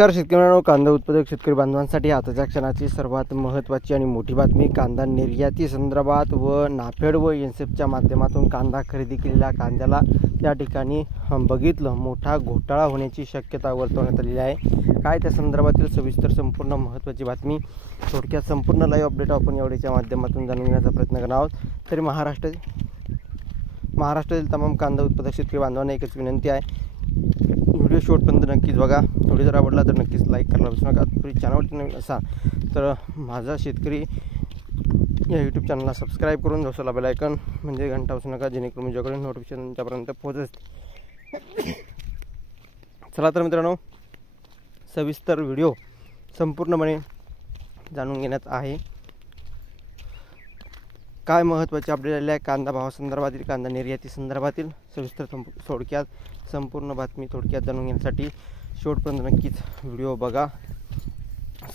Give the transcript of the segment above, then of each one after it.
नमस्कार शेतकऱ्यांनो. कांदा उत्पादक शेतकरी बांधवांसाठी आताच्या क्षणाची सर्वात महत्त्वाची आणि मोठी बातमी कांदा निर्याती संदर्भात व नाफेड व एनसेफच्या माध्यमातून कांदा खरेदी केलेल्या कांद्याला त्या ठिकाणी बघितलं. मोठा घोटाळा होण्याची शक्यता वर्तवण्यात आलेली आहे. काय त्या संदर्भातील सविस्तर संपूर्ण महत्त्वाची बातमी? थोडक्यात संपूर्ण लाईव्ह अपडेट आपण यावेळीच्या माध्यमातून जाणून घेण्याचा प्रयत्न करणार आहोत. तरी महाराष्ट्र महाराष्ट्रातील तमाम कांदा उत्पादक शेतकरी बांधवांना एकच विनंती आहे. व्हिडिओ शॉर्टपर्यंत नक्कीच बघा. व्हिडिओ जर आवडला तर नक्कीच लाईक करायला विसरू नका. तुम्ही चॅनलवरती नवीन असा तर माझा शेतकरी या यूट्यूब चॅनलला सबस्क्राईब करून जसला बेल आयकन म्हणजे घंटा बसू नका जेणेकरून माझ्याकडे नोटिफिकेशनच्यापर्यंत पोहोचत चला तर मित्रांनो सविस्तर व्हिडिओ संपूर्णपणे जाणून घेण्यात आहे. काय महत्त्वाचे अपडेट आले आहे कांदा भावासंदर्भातील कांदा निर्याती संदर्भातील सविस्तर थोडक्यात संपूर्ण बातमी थोडक्यात जाणून घेण्यासाठी शेवटपर्यंत नक्कीच व्हिडिओ बघा.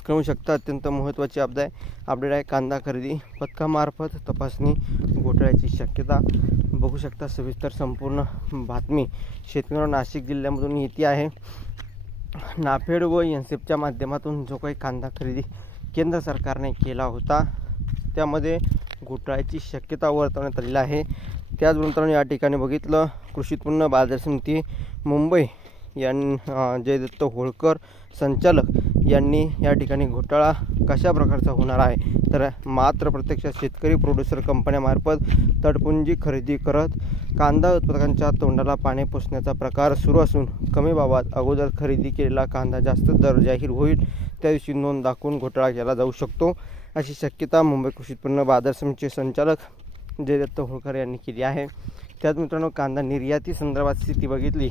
कळू शकता अत्यंत महत्त्वाची अपडे आहे. अपडेट आहे कांदा खरेदी पथकामार्फत तपासणी घोटाळ्याची शक्यता. बघू शकता सविस्तर संपूर्ण बातमी. शेतकऱ्यांना नाशिक जिल्ह्यामधून येते आहे. नाफेड व एनसेपच्या माध्यमातून जो काही कांदा खरेदी केंद्र सरकारने केला होता त्यामध्ये घोटाळ्याची शक्यता वर्तवण्यात आलेली आहे. त्याचबरोबर या ठिकाणी बघितलं कृषी उत्पन्न बाजार समिती मुंबई यां जयदत्त होळकर संचालक यांनी या ठिकाणी घोटाळा कशा प्रकारचा होणार आहे? तर मात्र प्रत्यक्षात शेतकरी प्रोड्युसर कंपन्यामार्फत तडपुंजी खरेदी करत कांदा उत्पादकांच्या तोंडाला पाणी पोसण्याचा प्रकार सुरू असून कमी भावात अगोदर खरेदी केलेला कांदा जास्त दर जाहीर होईल त्या दिवशी नोंद दाखवून घोटाळा केला जाऊ शकतो. अशी शक्यता मुंबई कृषी उत्पन्न बाजार समितीचे संचालक जयदत्त होळकर यांनी केली आहे. त्याच मित्रांनो कांदा निर्याती संदर्भात स्थिती बघितली.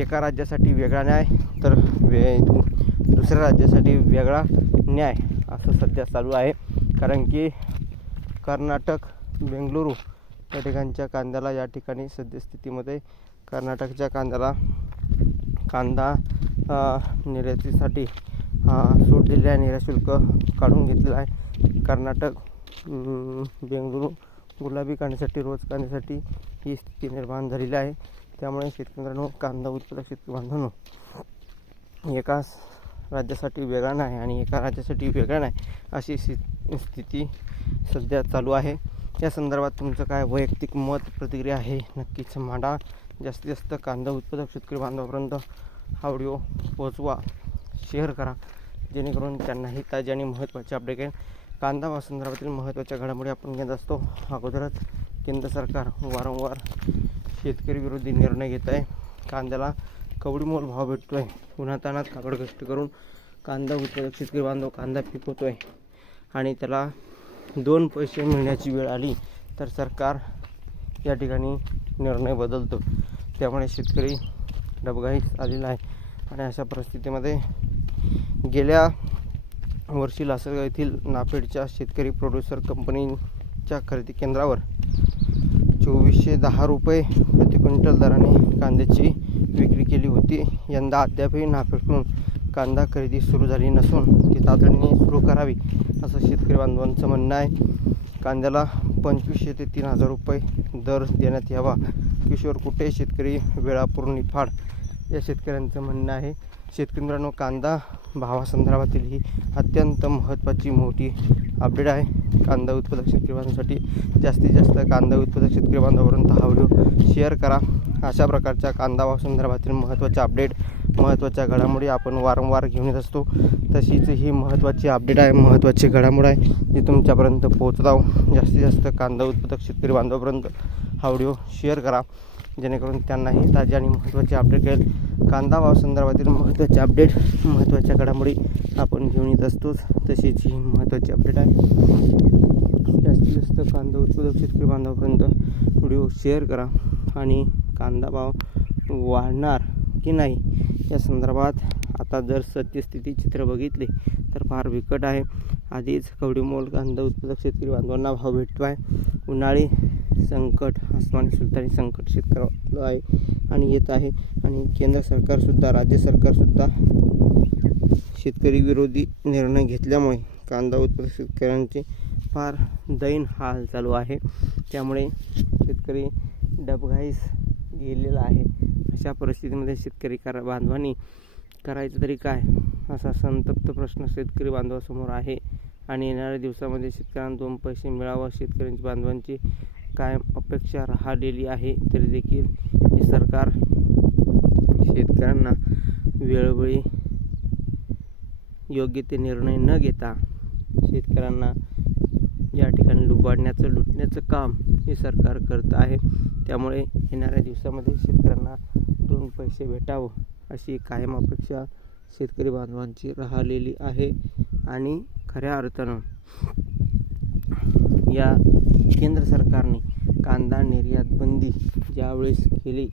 एका राज्यासाठी वेगळा न्याय तर वे दुसऱ्या राज्यासाठी वेगळा न्याय असं सध्या चालू आहे. कारण की कर्नाटक बेंगलुरू या ठिकाणच्या कांद्याला या ठिकाणी सद्यस्थितीमध्ये कर्नाटकच्या कांद्याला कांदा निर्यातीसाठी सूट दिलेली आहे निर्यात शुल्क काढून घेतलेलं आहे. कर्नाटक बेंगळुरू बेंगलुरू गुलाबी काढण्यासाठी रोज काढण्यासाठी ही स्थिती निर्माण झालेली आहे. त्यामुळे शेतकऱ्यांनो कांदा उत्पादक शेतकरी बांधवांनो एका राज्यासाठी वेगळा नाही आणि एका राज्यासाठी वेगळा नाही अशी स्थिती स्थिती सध्या चालू आहे. या संदर्भात तुमचं काय वैयक्तिक मत प्रतिक्रिया आहे नक्कीच मांडा. जास्तीत जास्त कांदा उत्पादक शेतकरी बांधवापर्यंत हा व्हिडिओ पोहोचवा शेअर करा. जेणेकरून त्यांनाही ताजे आणि महत्त्वाचे अपडेट कांदा व संदर्भातील महत्त्वाच्या घडामोडी आपण घेत असतो. अगोदरच केंद्र सरकार वारंवार शेतकरी विरोधी निर्णय घेत आहे. कांद्याला कवडीमोल भाव भेटतो आहे उन्हातानात काकड कष्ट करून कांदा उत्पादक शेतकरी बांधव कांदा पिकवतो आहे आणि त्याला दोन पैसे मिळण्याची वेळ आली तर सरकार या ठिकाणी निर्णय बदलतो. त्यामुळे शेतकरी डबगाईस आलेला आहे. आणि अशा परिस्थितीमध्ये गेल्या वर्षी लासलगाव येथील नाफेडच्या शेतकरी प्रोड्युसर कंपनीच्या खरेदी केंद्रावर चोवीसशे दहा रुपये प्रति क्विंटल दराने कांद्याची विक्री केली होती. यंदा अद्यापही नाफेडकडून कांदा खरेदी सुरू झाली नसून ती तातडीने सुरू करावी असं शेतकरी बांधवांचं म्हणणं आहे. कांद्याला पंचवीसशे ते तीन हजार रुपये दर देण्यात यावा किशोर कुठे? शेतकरी वेळापूर निफाड या शेतकऱ्यांचं म्हणणं आहे. शेतकरी मित्रांनो कांदा भावासंदर्भातील ही अत्यंत महत्त्वाची मोठी अपडेट आहे. कांदा उत्पादक शेतकरी बांधवांसाठी जास्तीत जास्त कांदा उत्पादक शेतकरी बांधवापर्यंत हा व्हिडिओ शेअर करा. अशा प्रकारच्या कांदा भावासंदर्भातील महत्त्वाच्या अपडेट महत्त्वाच्या घडामोडी आपण वारंवार घेऊन येत असतो. तशीच ही महत्त्वाची अपडेट आहे महत्त्वाची घडामोड आहे जी तुमच्यापर्यंत पोहोचत आहो. जास्तीत जास्त कांदा उत्पादक शेतकरी बांधवापर्यंत हा व्हिडिओ शेअर करा जेणेकरून त्यांनाही ताजे आणि महत्त्वाचे अपडेट कळेल. कांदा भाव संदर्भातील महत्त्वाचे अपडेट महत्त्वाच्या घडामोडी आपण घेऊन येत असतोच. तशीच ही महत्त्वाची अपडेट आहे. जास्तीत जास्त कांदा उत्पादक शेतकरी बांधवापर्यंत व्हिडिओ शेअर करा. आणि कांदा भाव वाढणार की नाही या संदर्भात आता जर सत्यस्थिती चित्र बघितले तर फार बिकट आहे. आधीच कवडीमोल कांदा उत्पादक शेतकरी बांधवांना भाव भेटतो आहे उन्हाळी संकट आसमानी सुलतानी संकट शेतकऱ्याला आहे आणि येत आहे. आणि केंद्र सरकारसुद्धा राज्य सरकारसुद्धा शेतकरी विरोधी निर्णय घेतल्यामुळे कांदा उत्पादक शेतकऱ्यांचे फार दैन हाल चालू आहे. त्यामुळे शेतकरी डबघाईस गेलेला आहे. अशा परिस्थितीमध्ये शेतकरी कार बांधवांनी करायचं तरी काय? असा संतप्त प्रश्न शेतकरी बांधवासमोर आहे. आणि येणाऱ्या दिवसामध्ये शेतकऱ्यांना दोन पैसे मिळावं शेतकऱ्यांची बांधवांची कायम अपेक्षा राहिलेली आहे तरी देखील हे सरकार शेतकऱ्यांना वेळोवेळी योग्य ते निर्णय न घेता शेतकऱ्यांना या ठिकाणी लुबाडण्याचं लुटण्याचं काम हे सरकार करत आहे. त्यामुळे येणाऱ्या दिवसामध्ये शेतकऱ्यांना दोन पैसे भेटावं अशी कायम अपेक्षा शेतकरी बांधवांची राहिलेली आहे. आणि खऱ्या अर्थानं या केंद्र सरकारने कांदा निर्यात बंदी ज्यावेळेस केली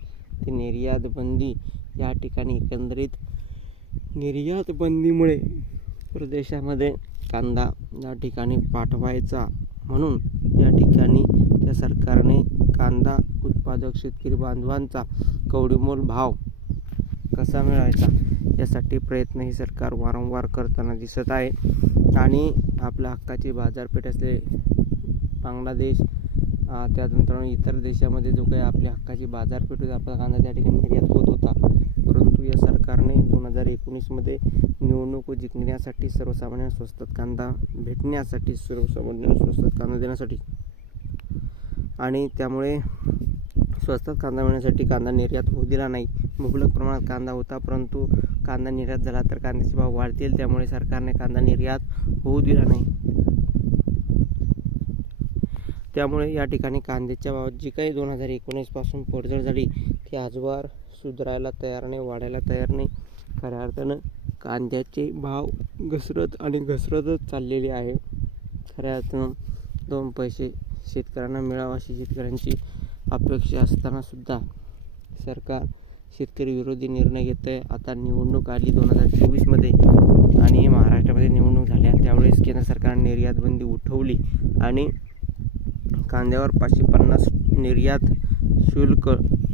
ती निर्यात बंदी या ठिकाणी एकंदरीत निर्यात बंदीमुळे प्रदेशामध्ये कांदा या ठिकाणी पाठवायचा म्हणून या ठिकाणी त्या सरकारने कांदा उत्पादक शेतकरी बांधवांचा कवडीमोल भाव कसा मिळवायचा यासाठी प्रयत्न हे सरकार वारंवार करताना दिसत आहे. आणि आपल्या हक्काची बाजारपेठ असलेले बांगलादेश त्यानंतर इतर देशामध्ये जो काही आपल्या हक्काची बाजारपेठ होती आपला कांदा त्या ठिकाणी निर्यात होत होता. परंतु या सरकारने दोन हजार एकोणीसमध्ये निवडणूक जिंकण्यासाठी सर्वसामान्य स्वस्तात कांदा भेटण्यासाठी सर्वसामान्य स्वस्तात कांदा देण्यासाठी आणि त्यामुळे स्वस्तात कांदा मिळण्यासाठी कांदा निर्यात होऊ दिला नाही. मुबलक प्रमाणात कांदा होता परंतु कांदा निर्यात झाला तर कांद्याचे भाव वाढतील त्यामुळे सरकारने कांदा निर्यात होऊ दिला नाही. त्यामुळे या ठिकाणी कांद्याच्या भावात जी काही दोन हजार एकोणीसपासून पडझड झाली ती आजवर सुधारायला तयार नाही वाढायला तयार नाही. खऱ्या अर्थानं कांद्याचे भाव घसरत आणि घसरतच चाललेले आहे. खऱ्या अर्थानं दोन पैसे शेतकऱ्यांना मिळावा अशी शेतकऱ्यांची अपेक्षा असतानासुद्धा सरकार शेतकरी विरोधी निर्णय घेत आहे आता निवडणूक आली दोन हजार चोवीसमध्ये आणि महाराष्ट्रामध्ये निवडणूक झाल्या त्यावेळेस केंद्र सरकारने निर्यात बंदी उठवली आणि कांद्यावर पाचशे पन्नास निर्यात शुल्क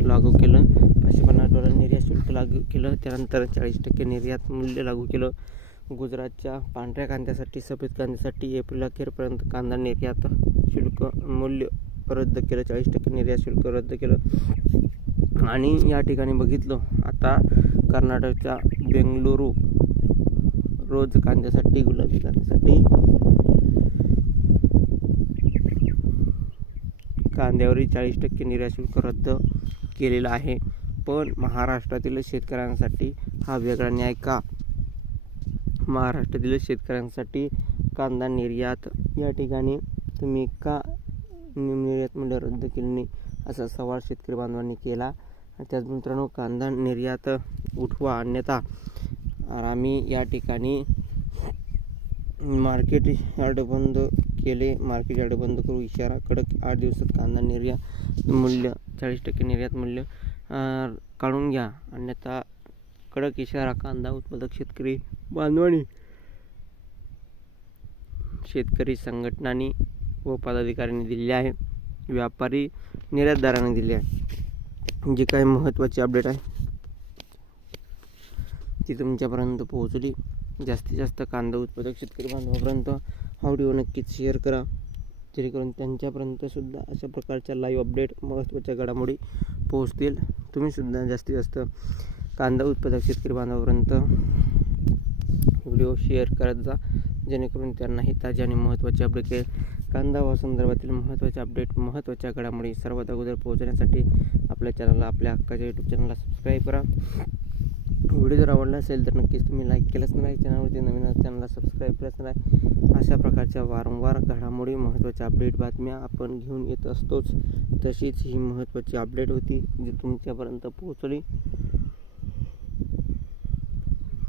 लागू केलं. पाचशे पन्नास डॉलर निर्यात शुल्क लागू केलं. त्यानंतर चाळीस टक्के निर्यात मूल्य लागू केलं. गुजरातच्या पांढऱ्या कांद्यासाठी सफेद कांद्यासाठी एप्रिल अखेरपर्यंत कांदा निर्यात शुल्क मूल्य रद्द केलं. चाळीस टक्के निर्यात शुल्क रद्द केलं. आणि या ठिकाणी बघितलं आता कर्नाटकच्या बेंगलुरू रोज कांद्यासाठी गुलाबी कांद्यासाठी कांद्यावरील चाळीस टक्के निर्यातशुल्क रद्द केलेलं आहे. पण महाराष्ट्रातील शेतकऱ्यांसाठी हा वेगळा न्याय का? महाराष्ट्रातील शेतकऱ्यांसाठी कांदा निर्यात या ठिकाणी तुम्ही का निर्यात मूल्य रद्द केले नाही? असा सवाल शेतकरी बांधवांनी केला. आणि त्याच मित्रांनो कांदा निर्यात उठवा अन्यथा आम्ही या ठिकाणी मार्केट यार्ड बंद केले. मार्केट यार्ड बंद करू इशारा. कडक आठ दिवसात कांदा निर्यात मूल्य चाळीस टक्के निर्यात मूल्य काढून घ्या. अन्यथा कडक इशारा कांदा उत्पादक शेतकरी बांधवांनी शेतकरी संघटनांनी व पदाधिकाऱ्यांनी दिले आहे. व्यापारी निर्यातदारांनी दिले आहे. जे काही महत्त्वाची अपडेट आहे ती तुमच्यापर्यंत पोहोचली. जास्तीत जास्त कांदा उत्पादक शेतकरी बांधवापर्यंत हा व्हिडिओ नक्कीच शेअर करा. जेणेकरून त्यांच्यापर्यंतसुद्धा अशा प्रकारच्या लाईव्ह अपडेट महत्त्वाच्या घडामोडी पोहोचतील. तुम्हीसुद्धा जास्तीत जास्त कांदा उत्पादक शेतकरी बांधवापर्यंत व्हिडिओ शेअर करत जा. जेणेकरून त्यांनाही ताजे आणि महत्त्वाचे अपडेट कांदा व संदर्भातील महत्त्वाचे अपडेट महत्त्वाच्या घडामोडी सर्वात अगोदर पोहोचण्यासाठी आपल्या चॅनलला आपल्या हक्काच्या यूट्यूब चॅनलला सबस्क्राईब करा. व्हिडिओ जर आवडला असेल तर नक्कीच तुम्ही लाईक केलंच नाही चॅनलवरती नवीन चॅनलला सबस्क्राईब केलंच नाही. अशा प्रकारच्या वारंवार घडामोडी महत्त्वाच्या अपडेट बातम्या आपण घेऊन येत असतोच. तशीच ही महत्त्वाची अपडेट होती जी तुमच्यापर्यंत पोहोचली.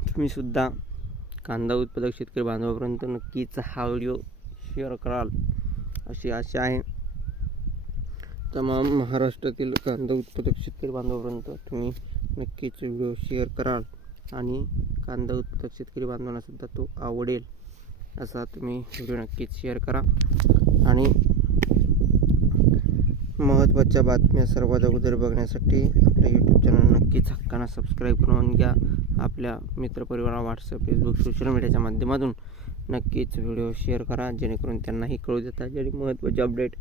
तुम्हीसुद्धा कांदा उत्पादक शेतकरी बांधवापर्यंत नक्कीच हा व्हिडिओ शेअर कराल. अशी आशा आहे. तमाम महाराष्ट्रातील कांदा उत्पादक शेतकरी बांधवापर्यंत तुम्ही नक्कीच व्हिडिओ शेअर कराल आणि कांदा उत्पादक शेतकरी बांधवांनासुद्धा तो आवडेल असा तुम्ही व्हिडिओ नक्कीच शेअर करा. आणि महत्त्वाच्या बातम्या सर्वात अगोदर बघण्यासाठी आपल्या यूट्यूब चॅनल नक्कीच हक्कांना सबस्क्राईब करून घ्या. आपल्या मित्रपरिवारा व्हॉट्सअप फेसबुक सोशल मीडियाच्या माध्यमातून नक्कीच व्हिडिओ शेअर करा जेणेकरून त्यांनाही कळू देतात आणि महत्त्वाचे अपडेट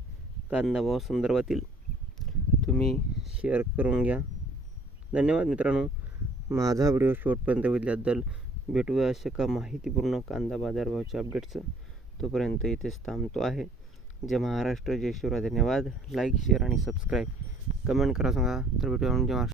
कांदा भाव संदर्भातील तुम्ही शेअर करून घ्या. धन्यवाद मित्रांनो. माझा व्हिडिओ शेवटपर्यंत बघितल्याबद्दल भेटूया अशा का माहितीपूर्ण कांदा बाजारभावाच्या अपडेट्स तोपर्यंत इथेच थांबतो आहे. जय महाराष्ट्र जय शिवराय. धन्यवाद. लाईक शेअर आणि सबस्क्राईब कमेंट करा सांगा. तर भेटूया जय महाराष्ट्र